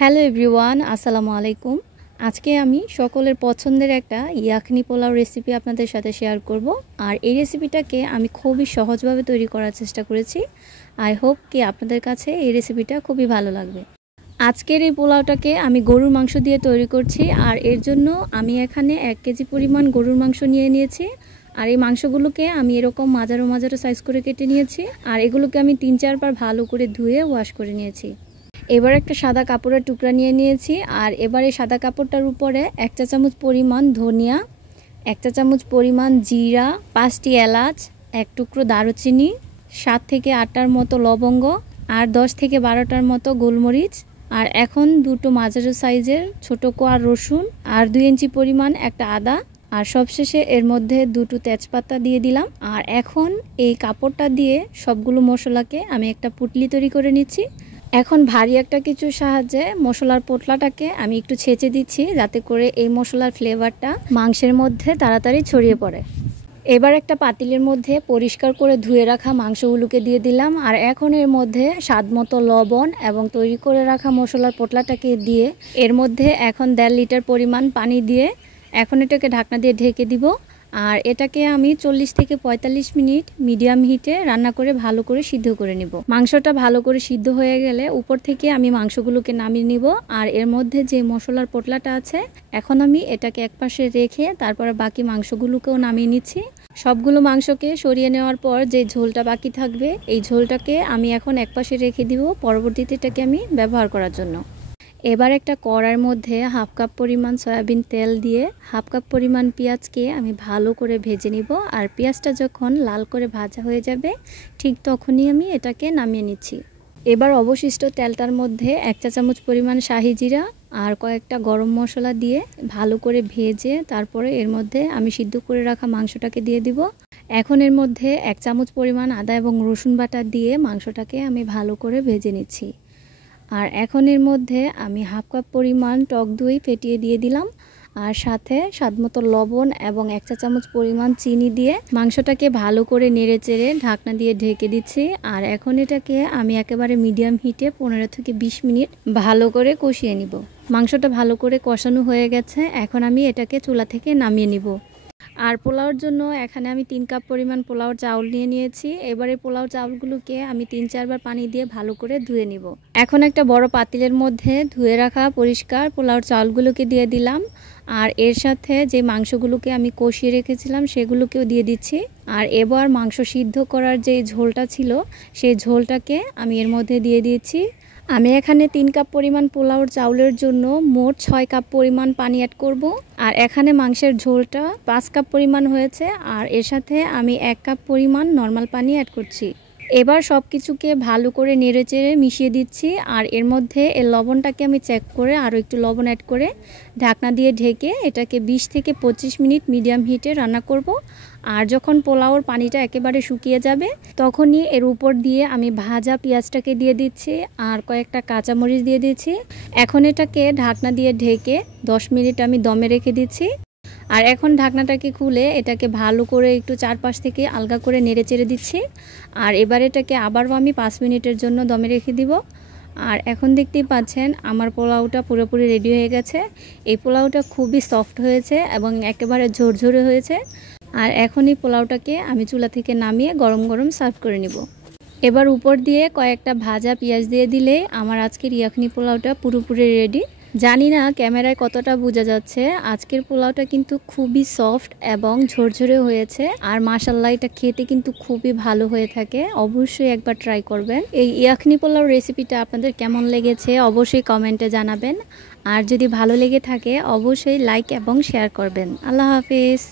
Hello everyone, আসসালামু আলাইকুম। আজকে আমি সকলের পছন্দের একটা ইয়াখনি পোলাও রেসিপি আপনাদের সাথে শেয়ার করব। আর এই রেসিপিটাকে আমি খুবই সহজভাবে তৈরি করার চেষ্টা করেছি। আই হোপ কি আপনাদের কাছে এই রেসিপিটা খুবই ভালো লাগবে। আজকের এই পোলাওটাকে আমি গরুর মাংস দিয়ে তৈরি করছি। আর এর জন্য আমি এখানে 1 কেজি পরিমাণ গরুর মাংস নিয়ে নিয়েছি। আর এই মাংসগুলোকে আমি এরকম মাঝারো মাঝারো সাইজ করে কেটে নিয়েছি। আর এগুলোকে আমি 3-4 বার ভালো করে ধুয়ে ওয়াশ করে নিয়েছি। এবার একটা সাদা কাপড়ের টুকরা নিয়ে নিয়েছি। আর এবার এই সাদা কাপড়টার উপরে 1 চা চামচ পরিমাণ ধনিয়া, 1 চা চামচ পরিমাণ জিরা, 5টি এলাচ, 1 টুকরো দারুচিনি, 7 থেকে 8টার মতো লবঙ্গ, আর 10 থেকে 12টার মতো গোলমরিচ, আর এখন দুটো মাঝারি সাইজের ছোটো কোয়া রসুন, আর 2 ইঞ্চি পরিমাণ একটা আদা, আর সবশেষে এর মধ্যে দুটো তেজপাতা দিয়ে দিলাম। আর এখন এই কাপড়টা দিয়ে সবগুলো মশলাকে আমি একটা পুটলি তৈরি করে নিচ্ছি। এখন ভারী একটা কিছুর সাহায্যে মশলার পোটলাটাকে আমি একটু ছেঁচে দিচ্ছি, যাতে করে এই মশলার ফ্লেভারটা মাংসের মধ্যে তাড়াতাড়ি ছড়িয়ে পড়ে। এবার একটা পাতিলের মধ্যে পরিষ্কার করে ধুয়ে রাখা মাংসগুলোকে দিয়ে দিলাম। আর এখন এর মধ্যে স্বাদমতো লবণ এবং তৈরি করে রাখা মশলার পোটলাটাকে দিয়ে এর মধ্যে এখন 1.5 লিটার পরিমাণ পানি দিয়ে এখন এটাকে ঢাকনা দিয়ে ঢেকে দিব। আর এটাকে আমি 40 থেকে 45 মিনিট মিডিয়াম হিটে রান্না করে ভালো করে সিদ্ধ করে নিব। মাংসটা ভালো করে সিদ্ধ হয়ে গেলে উপর থেকে আমি মাংসগুলোকে নামিয়ে নিব। আর এর মধ্যে যে মশলার পোটলাটা আছে এখন আমি এটাকে একপাশে রেখে তারপরে বাকি মাংসগুলোকেও নামিয়ে নিচ্ছি। সবগুলো মাংসকে সরিয়ে নেওয়ার পর যে ঝোলটা বাকি থাকবে এই ঝোলটাকে আমি এখন একপাশে রেখে দিব, পরবর্তীতে এটাকে আমি ব্যবহার করার জন্য। এবার একটা কড়ার মধ্যে 1/2 কাপ পরিমাণ সয়াবিন তেল দিয়ে 1/2 কাপ পরিমাণ পেঁয়াজকে আমি ভালো করে ভেজে নিব। আর পেঁয়াজটা যখন লাল করে ভাজা হয়ে যাবে ঠিক তখনই আমি এটাকে নামিয়ে নিচ্ছি। এবার অবশিষ্ট তেলটার মধ্যে 1 চা চামচ পরিমাণ শাহি জিরা আর কয়েকটা গরম মশলা দিয়ে ভালো করে ভেজে তারপরে এর মধ্যে আমি সিদ্ধ করে রাখা মাংসটাকে দিয়ে দিব। এখন এর মধ্যে 1 চামচ পরিমাণ আদা এবং রসুন বাটা দিয়ে মাংসটাকে আমি ভালো করে ভেজে নিচ্ছি। আর এখন এর মধ্যে আমি 1/2 কাপ পরিমাণ টক দই ফেটিয়ে দিয়ে দিলাম। আর সাথে স্বাদমতো লবণ এবং 1 চা চামচ পরিমাণ চিনি দিয়ে মাংসটাকে ভালো করে নেড়েচেড়ে ঢাকনা দিয়ে ঢেকে দিচ্ছি। আর এখন এটাকে আমি একেবারে মিডিয়াম হিটে 15 থেকে 20 মিনিট ভালো করে কষিয়ে নিব। মাংসটা ভালো করে কষানো হয়ে গেছে, এখন আমি এটাকে চুলা থেকে নামিয়ে নিব। আর পোলাওর জন্য এখানে আমি 3 কাপ পরিমাণ পোলাওর চাউল নিয়ে নিয়েছি। এবারে পোলাও চাউলগুলোকে আমি 3-4 বার পানি দিয়ে ভালো করে ধুয়ে নিব। এখন একটা বড় পাতিলের মধ্যে ধুয়ে রাখা পরিষ্কার পোলাওর চাউলগুলোকে দিয়ে দিলাম। আর এর সাথে যে মাংসগুলোকে আমি কষিয়ে রেখেছিলাম সেগুলোকেও দিয়ে দিচ্ছি। আর এবার মাংস সিদ্ধ করার যে ঝোলটা ছিল সেই ঝোলটাকে আমি এর মধ্যে দিয়ে দিয়েছি। আমি এখানে 3 কাপ পরিমাণ পোলাওর চাউলের জন্য মোট 6 কাপ পরিমাণ পানি অ্যাড করব। আর এখানে মাংসের ঝোলটা 5 কাপ পরিমাণ হয়েছে। আর এর সাথে আমি 1 কাপ পরিমাণ নর্মাল পানি অ্যাড করছি। এবার সব কিছুকে ভালো করে নেড়েচেড়ে মিশিয়ে দিচ্ছি। আর এর মধ্যে এর লবণটাকে আমি চেক করে আরও একটু লবণ অ্যাড করে ঢাকনা দিয়ে ঢেকে এটাকে 20 থেকে 25 মিনিট মিডিয়াম হিটে রান্না করব। আর যখন পোলাওর পানিটা একেবারে শুকিয়ে যাবে তখনই এর উপর দিয়ে আমি ভাজা পেঁয়াজটাকে দিয়ে দিচ্ছি আর কয়েকটা কাঁচামরিচ দিয়ে দিচ্ছি। এখন এটাকে ঢাকনা দিয়ে ঢেকে 10 মিনিট আমি দমে রেখে দিচ্ছি। আর এখন ঢাকনাটাকে খুলে এটাকে ভালো করে একটু চারপাশ থেকে আলগা করে নেড়ে চেড়ে দিচ্ছি। আর এবার এটাকে আবারও আমি 5 মিনিটের জন্য দমে রেখে দিব। আর এখন দেখতেই পাচ্ছেন আমার পোলাওটা পুরোপুরি রেডি হয়ে গেছে। এই পোলাওটা খুবই সফট হয়েছে এবং একেবারে ঝরঝরে হয়েছে। আর এখন এই পোলাওটাকে আমি চুলা থেকে নামিয়ে গরম গরম সার্ভ করে নিব। এবার উপর দিয়ে কয়েকটা ভাজা পেঁয়াজ দিয়ে দিলে আমার আজকের ইয়াখনি পোলাওটা পুরোপুরি রেডি। জানি না ক্যামেরায় কতটা বোঝা যাচ্ছে, আজকের পোলাওটা কিন্তু খুবই সফট এবং ঝরঝরে হয়েছে। আর মাশাআল্লাহ এটা খেতে কিন্তু খুবই ভালো হয়ে থাকে। অবশ্যই একবার ট্রাই করবেন। এই ইয়াখনি পোলাও রেসিপিটা আপনাদের কেমন লেগেছে অবশ্যই কমেন্টে জানাবেন। আর যদি ভালো লেগে থাকে অবশ্যই লাইক এবং শেয়ার করবেন। আল্লাহ হাফেজ।